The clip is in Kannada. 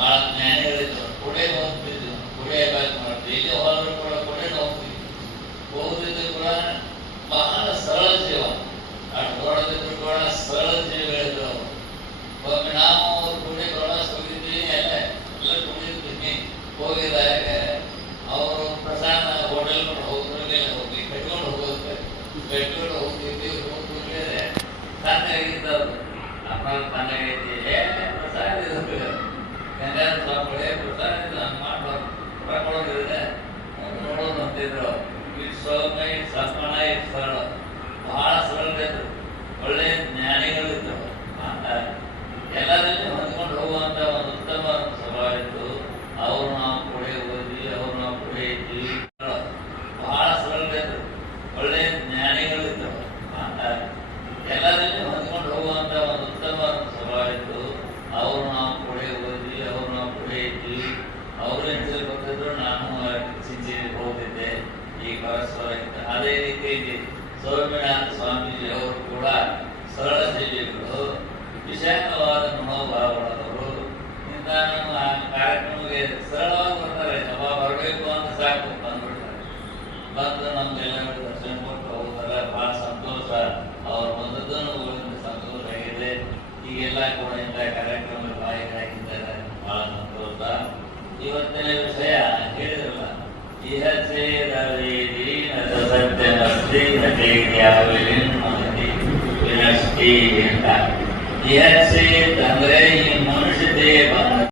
ಬಹಳ ಜ್ಞಾನಿಗಳಿದ್ರು ಕುಡೆ ಹೋಗ್ತಿದ್ವಿ ಕುಡೆ ಬ್ಯಾಕ್ ಮಾಡ್ತೀವಿ ಇಲ್ಲಿ ಹೋದ್ರು ಕೂಡ ಕುಡೆ ಹೋಗ್ತಿದ್ವಿ ಹೋಗುತ್ತಿದ್ದು ಕೂಡ ಬಹಳ ಸರಳ ಜೀವ ಅಷ್ಟು ಹೊಡೆದಿದ್ರು ಕೂಡ ಸರಳ ಜೀವಿಗಳಿದ್ರು ಅವರು ಒಮ್ಮೆ ನಾವು ಅವ್ರ ಕುಡಿ ಪ್ರವಾಸ ಹೋಗಿದ್ವಿ ಎಲ್ಲ ಎಲ್ಲ ಕುಡಿದ್ವಿ ಹೋಗಿದಾಗ ಅವರು ಪ್ರಸಾದ ಹೋಟೆಲ್ ಕೂಡ ಹೋಗೋದ್ರಲ್ಲಿ ಹೋಗಿ ಕಟ್ಕೊಂಡು ಹೋಗೋದಕ್ಕೆ ಕಟ್ಕೊಂಡು ಹೋಗ್ತಿದ್ವಿ ಹೋಗ್ತಿರ್ಲಿಲ್ಲ ತಣ್ಣಗಿದ್ದವ್ರು ಅಪ್ಪ ತಣ್ಣಗೈತಿ ಏ, ಪ್ರಸಾದ ಇದು ಗಂಗಾರ ಸ್ವಾಮಿಗಳೇ, ಪ್ರಸಾದ ಇದು ಮಾಡ್ಬಾರ್ದು. ಬರ್ಕೊಳ್ಳೋದಿದೆ ನೋಡೋದು ಅಂತಿದ್ರು. ಇದು ಸೌಮ್ಯ ಸಪ್ಪಣ ಇದು ಸರಳ. ಬಹಳ ಸರಳರಿದ್ರು ಒಳ್ಳೆ ಜ್ಞಾನಿಗಳಿದ್ರು. ಅಂತ ಎಲ್ಲರಲ್ಲಿ ಹೊಂದ್ಕೊಂಡು ಹೋಗುವಂತ ಒಂದು ಉತ್ತಮ ಸ್ವಭಾವ ಇತ್ತು. ಅವ್ರು ನಾವು ಕೂಡೆ ಓದಿ ಅವ್ರು ನಾವು ಕೂಡೆ ಇದ್ವಿ ಬಹಳ ಸರಳರಿದ್ರು ಒಳ್ಳೆ ಜ್ಞಾನಿಗಳಿದ್ರು ಅಂತ ಎಲ್ಲರಲ್ಲಿ ಹೊಂದ್ಕೊಂಡು ಹೋಗುವಂತ ಒಂದು ಉತ್ತಮ ಸ್ವಭಾವ ಇತ್ತು ಅವ್ರು ನಾವು ಕೂಡೆ ಹೋದ್ವಿ ಅವ್ರು ನಾವು ಕೂಡೆ ಇದ್ವಿ ಅವರು ಹೆಸರು ಬರ್ತಿದ್ರು ನಾನು ಸಿಂಚೇರಿ ಹೋಗಿದ್ದೆ ಈ ಪರಸ್ಪರ ಅದೇ ರೀತಿ ಸೌಮ್ಯನಾಥ ಸ್ವಾಮೀಜಿ ಅವರು ಕೂಡ ಸರಳ ಜೀವಿಗಳು ವಿಶಾಲವಾದ ಮನೋಭಾವಗಳವರು ಇಂಥ ನಮ್ಮ ಕಾರ್ಯಕ್ರಮಕ್ಕೆ ಸರಳವಾಗಿ ಬರ್ತಾರೆ ಅವ ಬರಬೇಕು ಅಂತ ಸಾಕು ಬಂದ್ಬಿಡ್ತಾರೆ ಬಂದು ನಮ್ಗೆಲ್ಲ ದರ್ಶನ ಕೊಟ್ಟು ಹೋಗ್ತಾರೆ ಬಹಳ ಸಂತೋಷ ಅವ್ರು ಬಂದದ್ದು ನಮ್ಗೆ ಸಂತೋಷ ಆಗಿದೆ ಈಗೆಲ್ಲ ಕೂಡ ಇಂಥ ಕಾರ್ಯಕ್ರಮ ಭಾಗಿಯಾಗಿದ್ದಾರೆ ಬಹಳ ಸಂತೋಷ. ಇವತ್ತಿನ ವಿಷಯ ಹೇಳಿದ್ರಲ್ಲ ಇಹ ಚೇದವೇದಿ ನದ ಸತ್ಯಮಸ್ತಿ ವಿನಷ್ಟಿ ಅಂತ. ಇಹಸೇ ಅಂದ್ರೆ ಈ ಮನುಷ್ಯ ದೇಹ